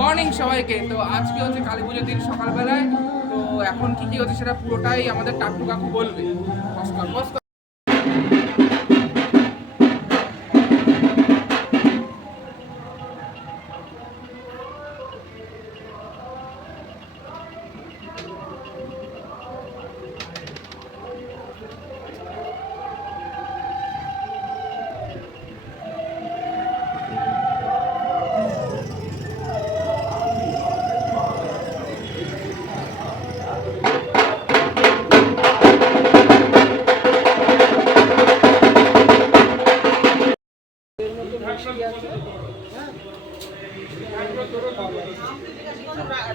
Morning সবাইকে। তো আজকে হচ্ছে কালী পুজোর দিন সকালবেলায়। তো এখন কি হচ্ছে সেটা পুরোটাই আমাদের টাট্টু কাকু বলবে।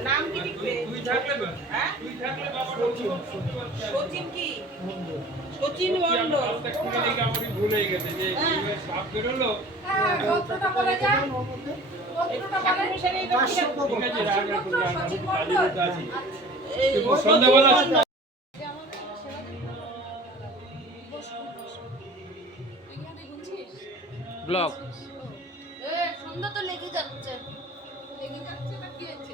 নাম কি লিখবে? সচিন কি? সচিন মন্ডল। ভুলে গেছে যে সাপ বেরোলো। গোত্রটা বলে যান। গোত্রটা বলে সন্ধ্যাবেলা ব্লগ সন্ধ্যা তো লেগে যাচ্ছে না কি হচ্ছে?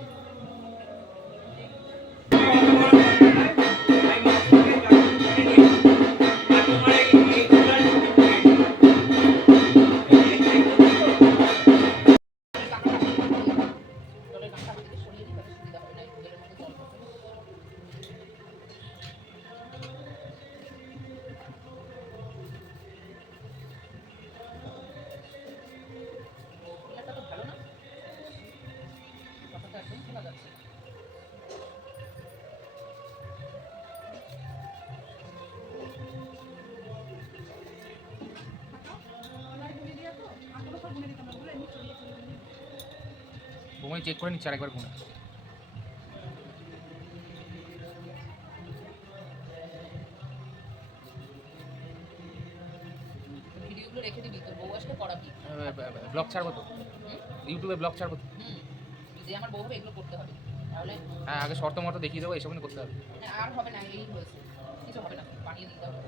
ঘুমাই চেক করে নিচ্ছে আরেকবার ঘুমে। ভিডিওগুলো রেখে দিবি, তোর বউ আসলে পড়াবি। ব্লগ ছাড়বো তো, ইউটিউবে ব্লগ ছাড়বো তো। যে আমার বউ হবে এগুলো করতে হবে, তাহলে হ্যাঁ আগে শর্ত মতো দেখিয়ে দেবো, এইসব করতে হবে। আর হবে না, এই হয়েছে, কিছু হবে না, বানিয়ে দিতে হবে।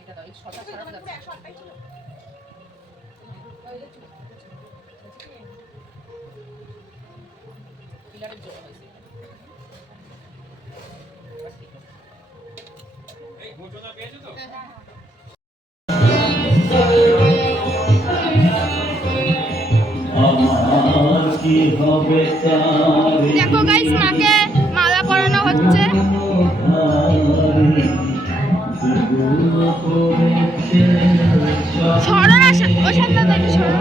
এটা দাও, এই শর্টটা ছাড়ানো যাচ্ছে। 128 ছিল পিলারের জন্য হয়েছে। এই ঘোষণা পেয়েছো তো? দেখো গাইস, মাকে মালা পরানো হচ্ছে। সরো না, ও সামনে একটু সরো।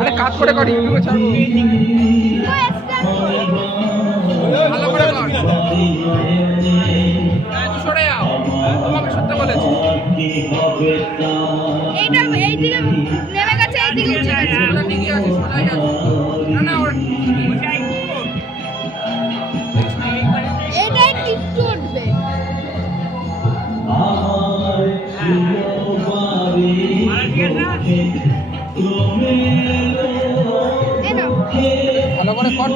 আরে কাজ করে কর, ইউটিউবে ছাড়বো। ভালো করে কর। সরে যাও, তোমাকে সত্যি বলেছি। এইটা এই দিকে নেমে গেছে, এই দিকে উঠে গেছে। ওটা ঠিকই আছে, সোজাই আছে। না না ওটা এইটাই টিকটু উঠবে। এই নাও, ভালো করে কর।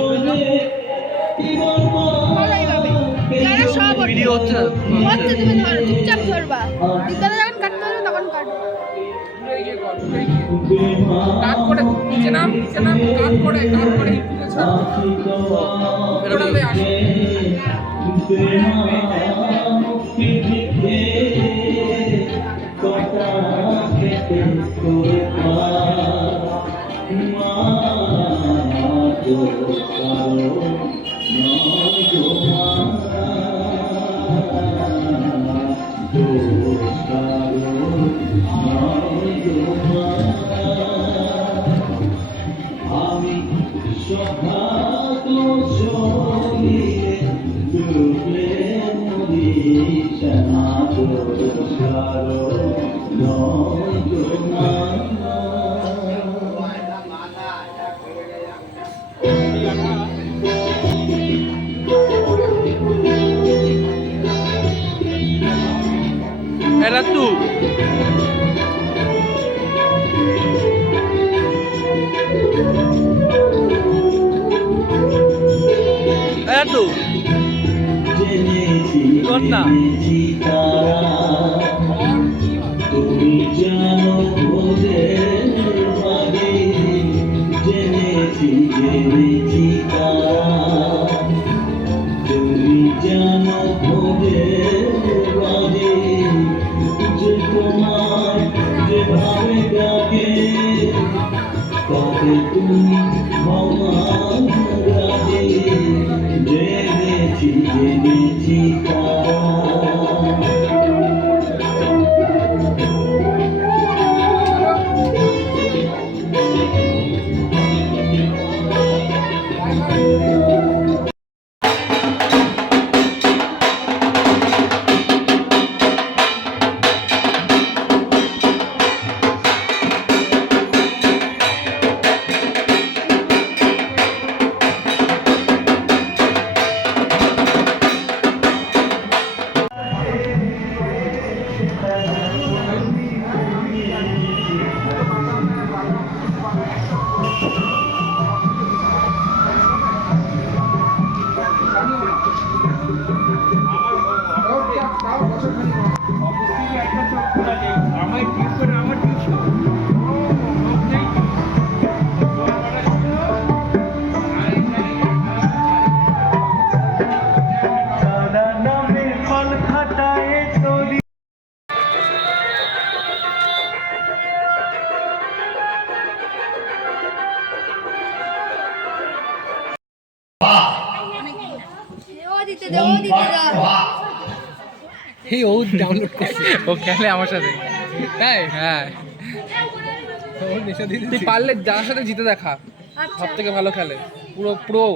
ধরো এইভাবে। যারা সব ভিডিও হচ্ছে হচ্ছে, তুমি ধরো, চুপচাপ ধরবা। বিদ্যালয় যখন কাটতে হবে তখন কাটবা। কাজ করে নিচে নাম, কাজ করে ইউটিউবে ছাড়বো। বেরোলে আসে। Era tu. Era tu. Kota. অবশ্যই একটা চোখ খোলা নেই আমার ঠিক করে আমার ঠিক ও দিতে দে ও দিতে দে এই ও ডাউনলোড করছে, ও খেলে আমার সাথে। তাই? হ্যাঁ, তুই পারলে যার সাথে জিতে দেখা, সব থেকে ভালো খেলে, পুরো প্রো।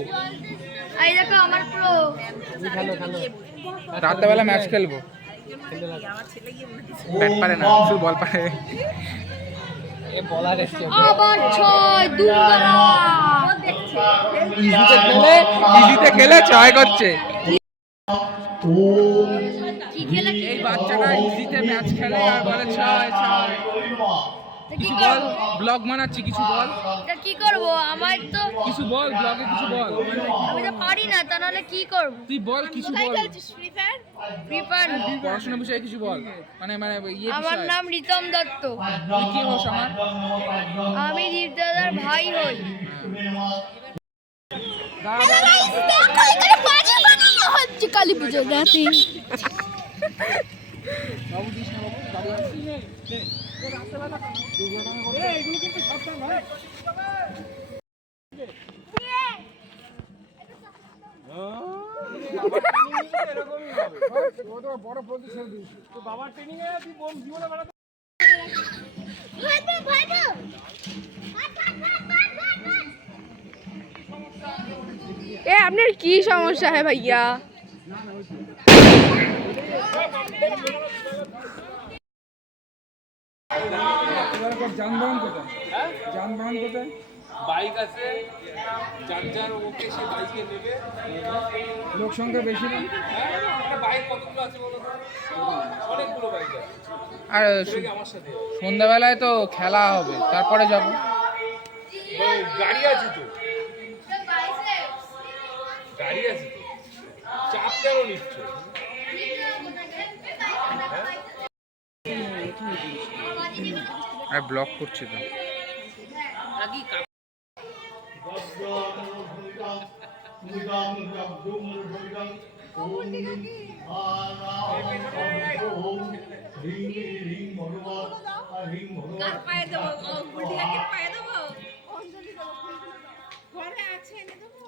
এই দেখো আমার প্রো। রাত্রেবেলা ম্যাচ খেলবো। ব্যাট পারে না, শুধু বল পারে। আবার 6 দুঙ্গারা ইজিতে খেলে 6 করছে। কি খেলে এই বাচ্চাটা ইজিতে ম্যাচ খেলে আর বলে 6। কি কিছু বল, করব? ব্লগ বানাচ্ছি, কিছু বল, এটা কি করব? আমার তো কিছু বল, ব্লগে কিছু বল। আমি তো পারি না, তা নাহলে কি করব? তুই বল, কিছু বল, ফ্রি ফায়ার। পড়াশোনার বিষয়ে কিছু বল, মানে মানে ইয়ে আমার বিষয়ে। নাম রিতম দত্ত। তুই কি হোস আমার? আমি দীপদাদার ভাই হই। হচ্ছে কালী পুজো রাতে। বাবার ট্রেনিং এ তুই বোম জীবনে বানাতে এ আপনার কি সমস্যা है भैया? যানবাহন কোথায়? যানবাহন কোথায়? বাইক আছে যার যার ওকে সে বাইকে নেবে লোক সংখ্যা বেশি না? বাইক কতগুলো আছে বলো তো? অনেকগুলো বাইক আছে আর আমার সাথে সন্ধ্যাবেলায় তো খেলা হবে, তারপরে যাব। গাড়ি আছে তো গাড়ি আছে তো চাপ কেন নিচ্ছ আর ব্লগ করছি তো। কার পায়ে দেবো? গুডিয়াকে পায়ে দেবো? ঘরে আছে এনে দেবো?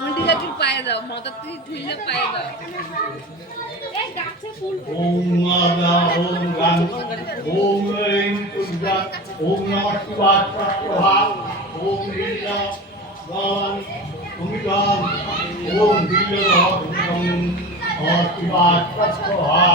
গুডিয়াকে পায়ে দাও, মাথা তুই ঠুইলে পায়ে দাও। এই গাছে ফুল ओम माता ओम गण ओम ह्रीं तुर्गा ओम नमः शिवाय स्वाहा ओम ह्रीं गण ओम ह्रीं ओम शिवाय स्वाहा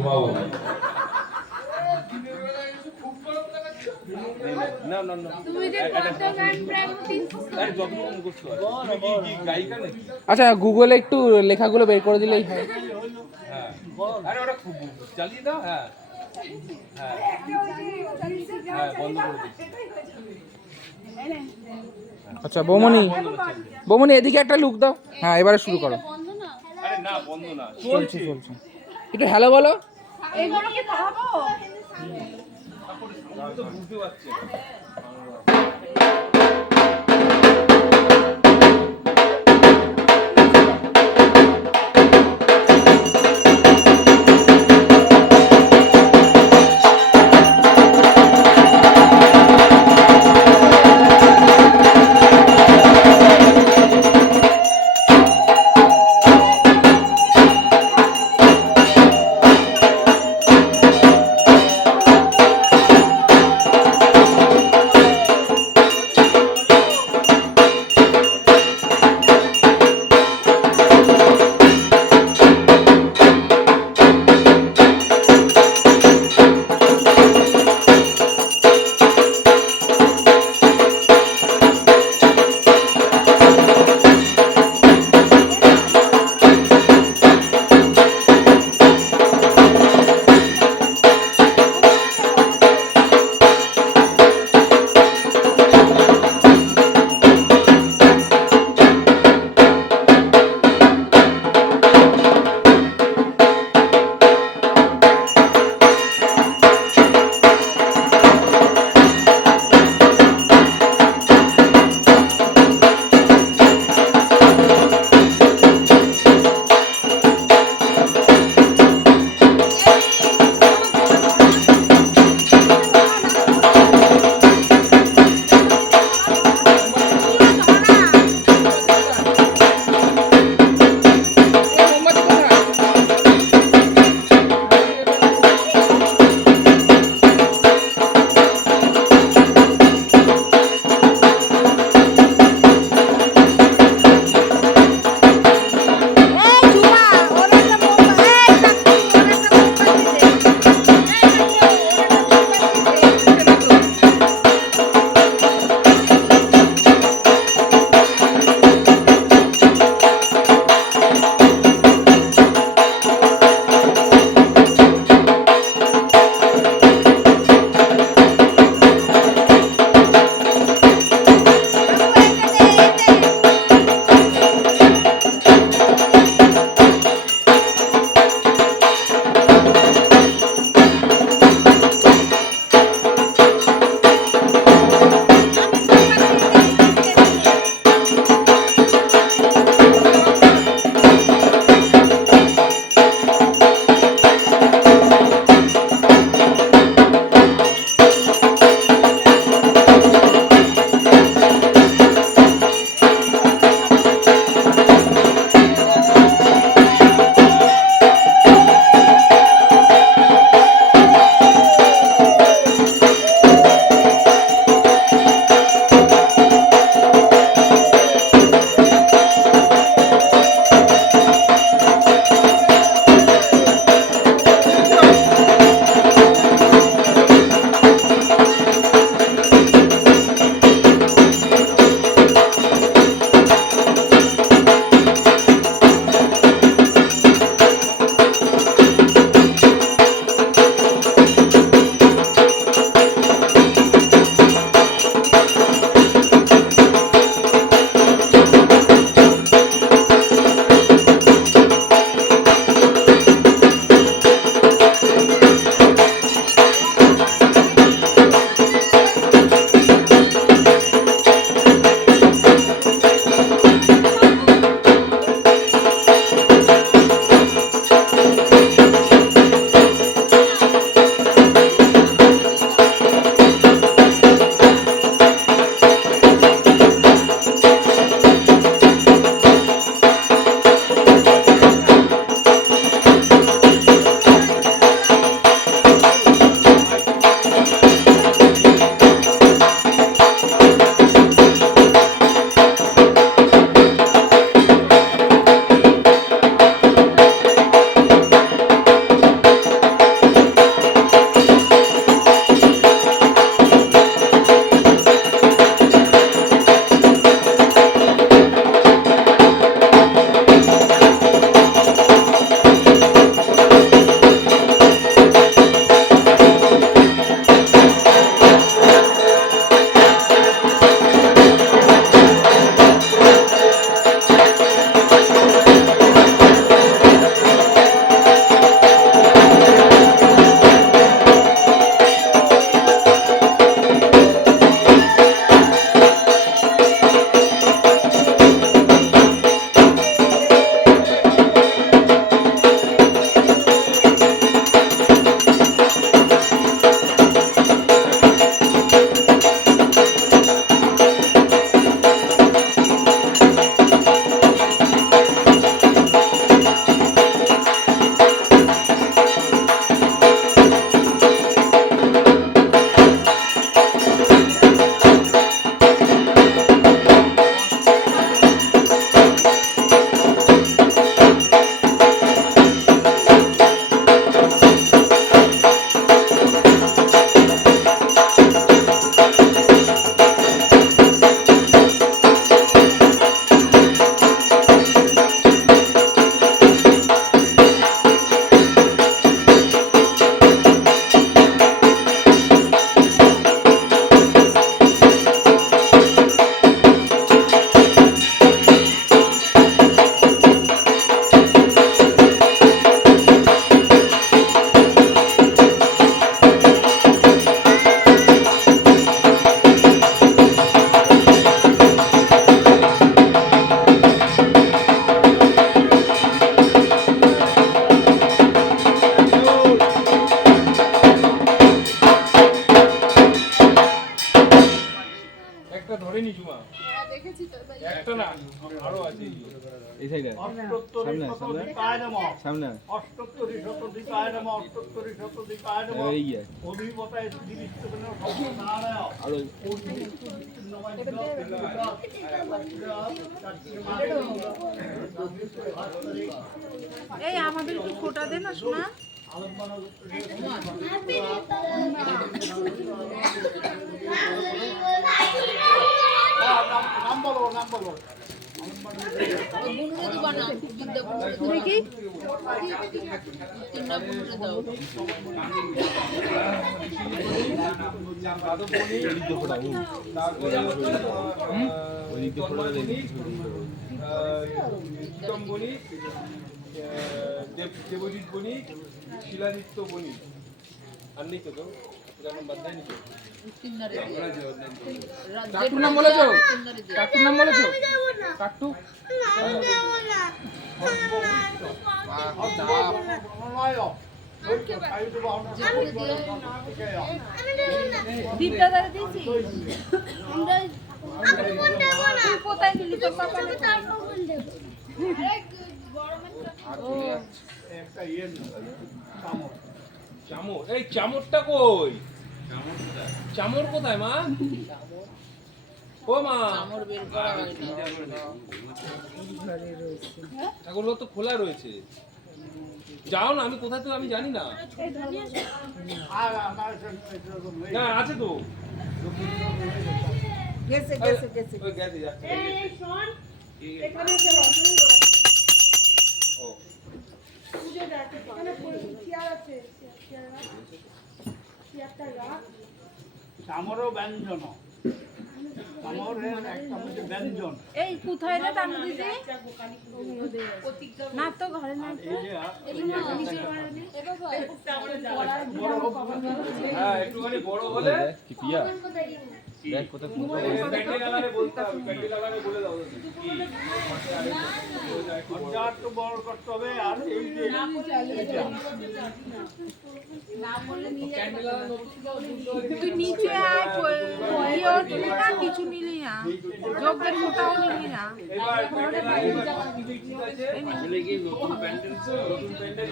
ঘুমাবো দিনের বেলা এসে খুব গরম লাগাচ্ছে। না না না তুমি যে কত গান প্র্যাকটিস আরে যতটুকু মুখস্থ হয় তুমি কি গায়িকা নাকি আচ্ছা গুগলে একটু লেখাগুলো বের করে দিলেই হয়। হ্যাঁ আরে ওটা খুব চালিয়ে দাও হ্যাঁ হ্যাঁ হ্যাঁ বন্ধ করে দিচ্ছি আচ্ছা বৌমনি বৌমনি এদিকে একটা লুক দাও। হ্যাঁ এবারে শুরু করো। বন্ধ না আরে না বন্ধ না চলছে চলছে একটু হ্যালো বলো। এইগুলো কি খাবো? আমি তো বুঝতে পারছি না। করিনি জুমা দেখেছি তো ভাই। একটা না আরো আছে এই সাইডে অষ্টোত্তরি শতধিকায় নমঃ। সামনে অষ্টোত্তরি শতধিকায় নমঃ। অষ্টোত্তরি শতধিকায় নমঃ। এই ইয়ে অভিবতায় শ্রীবিষ্ণুবেন সর্বনারায়ণ। আর ওই এই আমাদের একটু ফোঁটা দে না শোনা। নাম বলো নাম বলো। বুনুরে দিবা না বিদ্যা বুনুরে দাও দেখি তিনটা বুনুরে দাও উত্তম বণিক, দেবজিৎ বণিক, শিলাদিত্য বণিক আর নেই তো বাদ দেয়নি তো তিনটারে কাকুর নাম বলেছো? কাকুর নাম বলেছো? কাকু? দীপটা দাঁড়া দিয়েছি তুই কোথায় নিলি তোর পাপা একটা ইয়ে চামচ। চামর এই চামরটা কই চামর কোথায় মা ও মা আমার বের করা হয় না ঠাকুরঘর তো খোলা রয়েছে যাও না আমি কোথায় তো আমি জানি না আর আমার এরকম নেই। না আছে তো গেছে ওই গেছে যাচ্ছে ও চামরও ব্যঞ্জন। চামরের একটা হচ্ছে ব্যঞ্জন। এই কোথায় রে তানু দিদি না তো ঘরে না এই যে হ্যাঁ একটুখানি বড় হলে কি পিয়া দেখ কোথায় প্যান্ডেল লাগালে বলতে হবে প্যান্ডেল লাগালে বলে দাও খরচা একটু বড় করতে হবে। আর এই যে প্যান্ডেল লাগানো তুই নিচে আয় ইয়েও নিলি না কিছু নিলি না যোগের ফোঁটাও নিলি না এবার প্যান্ডেল লাগালে কি ঠিক আছে আসলে কি নতুন প্যান্ডেল নতুন প্যান্ডেল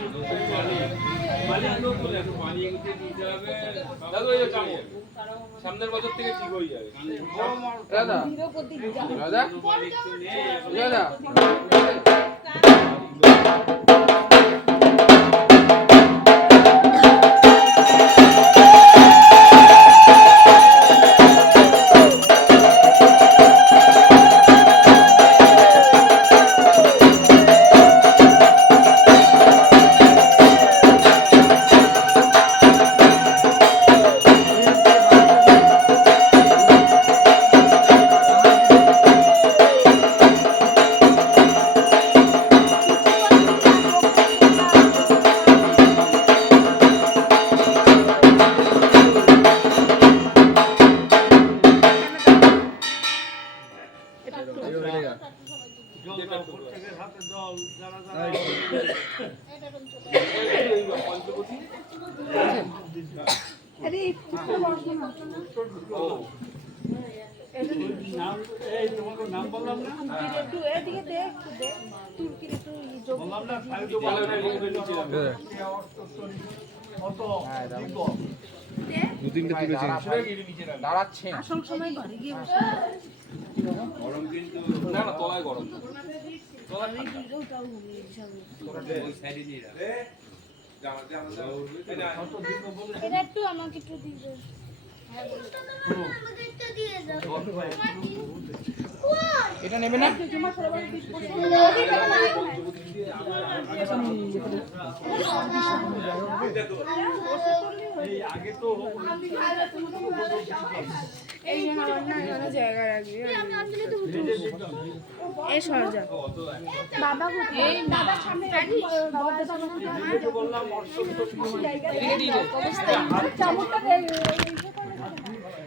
মালিক লোক বলে একটু পানি এগিয়ে দিতে হবে দাদু এই চামচ সামনের বছর থেকে ঠিক হয়ে যাবে দাদা দাদা দাদা জল দাও, প্রত্যেকের হাতে জল। যারা যারা নাম এই তোমাকে নাম বললাম না একটু এদিকে দে একটু দে তুর্কির একটু বললাম না সাইড কত বিপদ। দু তিনটে তুলেছি দাঁড়াচ্ছে আসল সময় ঘরে গিয়ে বসে গরম কিন্তু না না তলায় গরম এটা একটু আমাকে একটু দিয়ে এটা নেবে না এই আগে তো এই যে আমার না এখানে জায়গা রাখবি এই সরজা বাবা এই বাবা সামনে রাখি বাবা সামনে বললাম চামচটা দে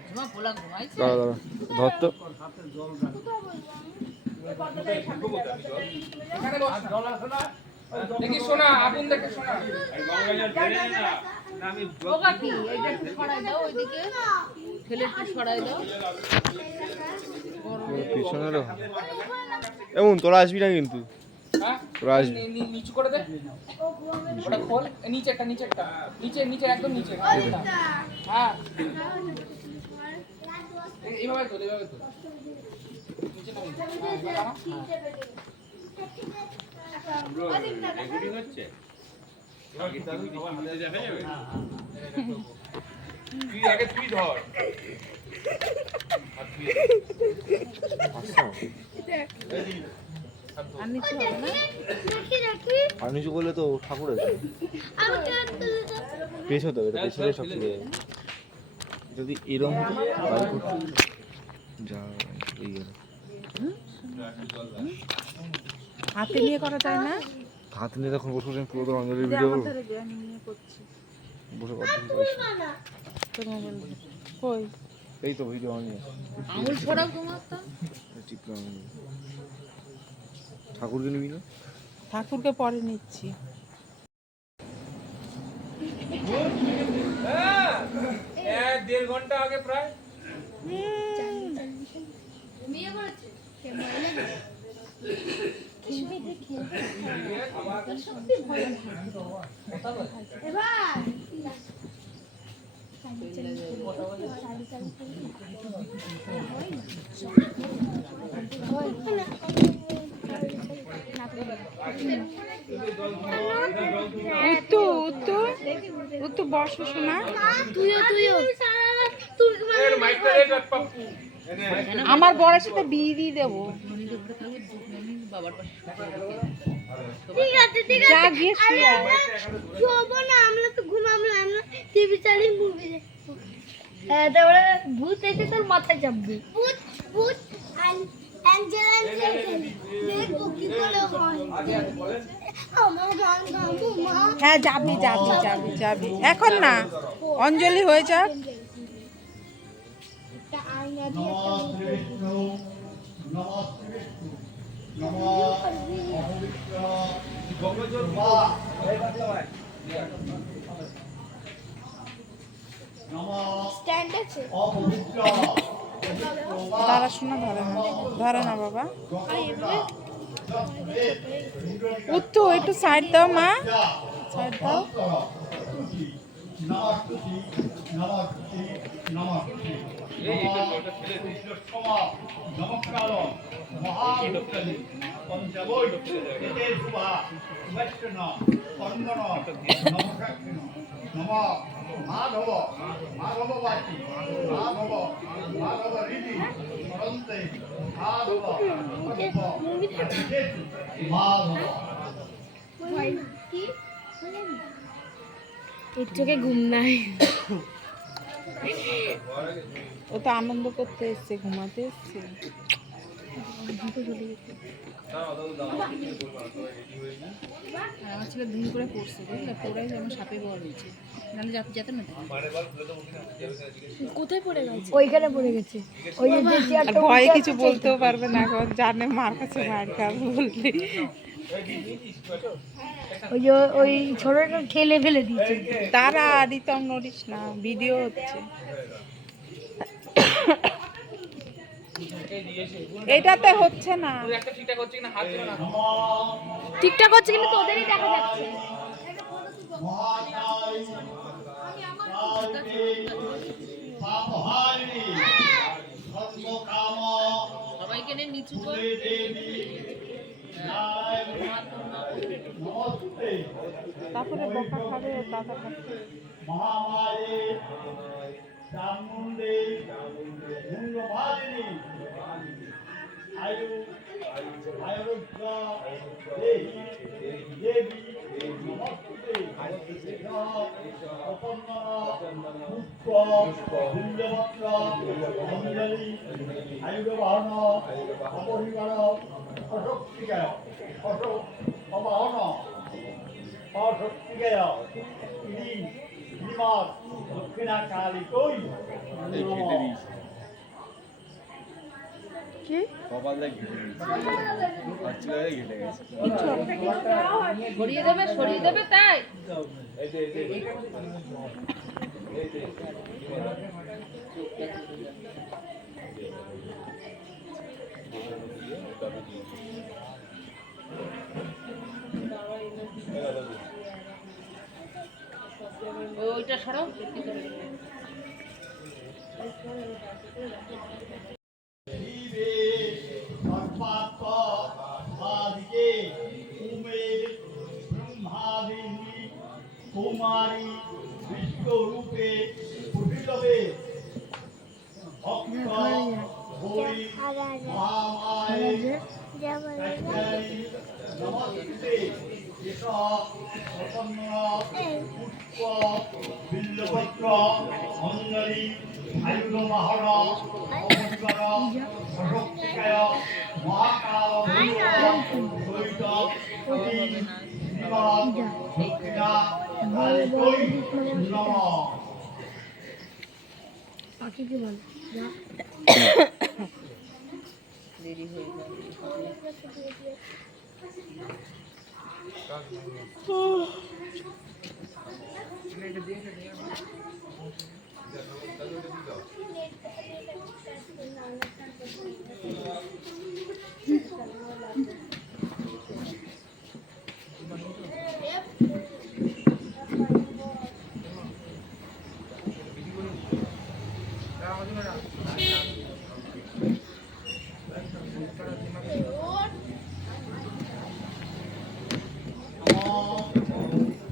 তোমার পোলা ঘুমাইছে ধর তো দেখি শোনা আগুন দেখে শোনা ওগা কি এইটা একটু সরাই দাও ওইদিকে ঠেলে একটু সরাই দাও পেছনেরও এমন তোরা আসবি না কিন্তু হ্যাঁ তোরা আসবি নিচু করে দে ওটা খোল নিচেরটা নিচে একদম নিচে হ্যাঁ এইভাবে তো নিচে রেকর্ডিং হচ্ছে দেখা যাবে তুই আগে তুই ধর আর নিচে হবে না আর নিচু করলে তো ঠাকুরের পেছ তো এটা পেছনে সব চলে যাবে যদি এরম হতো বাইক করতে যা এই গেল হাতে নিয়ে করা যায় না? হাত নিয়ে তখন বসে পুরো তো অঞ্জলির ভিডিও করবো ধরে দে, আমি নিয়ে করছি। বসে কথা বলছি তোর মোবাইল কই? এই তো ভিডিও অন নিয়ে আঙুল ফোড়াও তোমার তো টিপলাম ঠাকুরকে নিবি না ঠাকুরকে পরে নিচ্ছি। হ্যাঁ 1.5 ঘন্টা আগে প্রায় ঘুমিয়ে পড়েছে উত্তু বসো শোনা। তুইও মাইকটা রেট রাখ পাপ্পু আমার বরের সাথে বিয়ে দিয়ে দেবো। বাবার পাশে ঠিক আছে যা গিয়ে শুয়ে আয়। শোবো না, আমরা তো ঘুমাবো, আমরা টিভি চালিয়ে মুভি দেখবো। হ্যাঁ তারপরে ভূত এসে তোর মাথায় চাপবে। ভূত ভূত অ্যাঞ্জেলা দেখবো কি করে হয়। আমার গান গাবো মা। হ্যাঁ যাবি এখন না, অঞ্জলি হয়ে যাক। একটা আয়না দিয়ে স্ট্যান্ড আছে। দাঁড়া শোনা, ধরে না বাবা। উত্তু একটু সাইড দাও মা, সাইড দাও। এর চোখে ঘুম নাই। ও তো আনন্দ করতে এসছে, ঘুমাতে এসছে। আমার ছেলে ধুম করে পড়ছে, বুঝলে? পড়াই আমার সাপে বড় হয়েছে, নাহলে যেতে না। কোথায় পড়ে গেছে? ওইখানে পড়ে গেছে। ওই যে আর চেয়ারটা ভয়ে কিছু বলতেও পারবে না, এখন জানে মার কাছে মার খাবে বললে। ওই যে ওই ছোটটা ঠেলে ফেলে দিয়েছে। তারা রিতম নড়িস না, ভিডিও হচ্ছে। এটাতে হচ্ছে না। একটা ঠিকঠাক হচ্ছে কিনা হাত দিও না ঠিকঠাক হচ্ছে কিন্তু তোদেরই দেখা যাচ্ছে। সবাইকে নিয়ে নিচু কর। তারপরে বকা খাবে, দাদা খাবে। কি? সরিয়ে দেবে তাই। এটা সরাও ভিতরে। কুমারী বিশ্বরূপে ফুটিতবে ভক্ত হরি মহামায়ে কাত্যায়ী নমস্তে এষ প্রসন্ন পুষ্প বিল্লপত্র অঞ্জলি আয়ুধবাহন অপরিবার অশক্তিকায় মহাকাল সহিত দক্ষিণা কালিকৈ নমঃ। পাখি কি বলে যা দেরি হয়ে যাবে।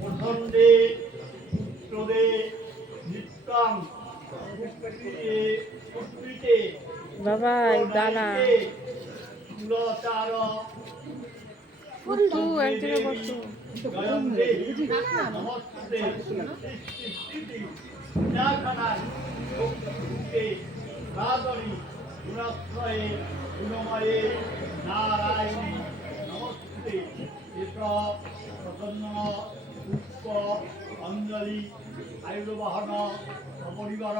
প্রথন্দে পুত্রদে নিত্যং পুত্রিতে বাবা দাঁড়া কুলচার ফুটু এক জায়গায় বসো। নমস্তে রাজনী গুণাশ্রয়ে গুণময়ে নারায়ণী নমস্তে এষ প্রসন্ন পুষ্প অঞ্জলি আয়ুর্বাহন অপরিবার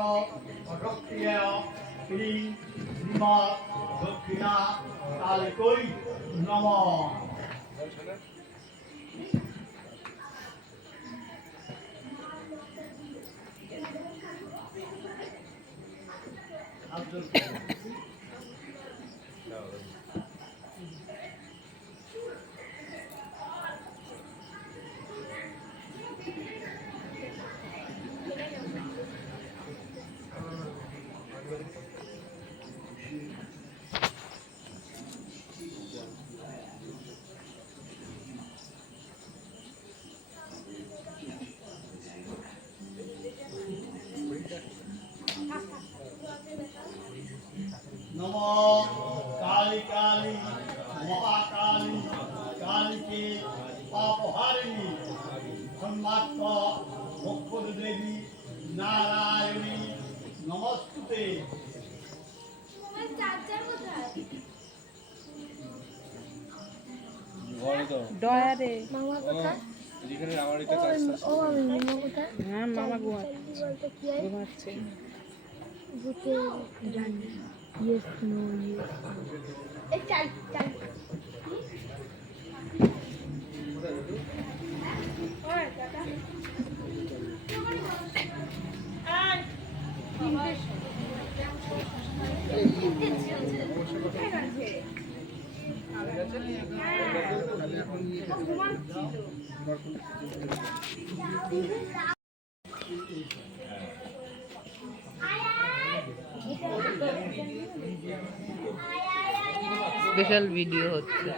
অশক্রিয় শ্রী শ্রীমৎ দক্ষিণা কালিকৈ নমঃ। নমো কালী কালী মহাকালী কালীকে পাপহারিণী ধর্মাত্ম মোক্ষদ দেবী নারায়ণী নমস্তুতে। ডয়ারে মামা কোথায় যেখানে আমার এটা ও আমি মামা কোথায় হ্যাঁ মামা ঘুমাচ্ছে। বলতে কি হয় ঘুমাচ্ছে বুকে জানি ইয়েস নো ইয়েস এই চাল চাল স্পেশাল ভিডিও হচ্ছে।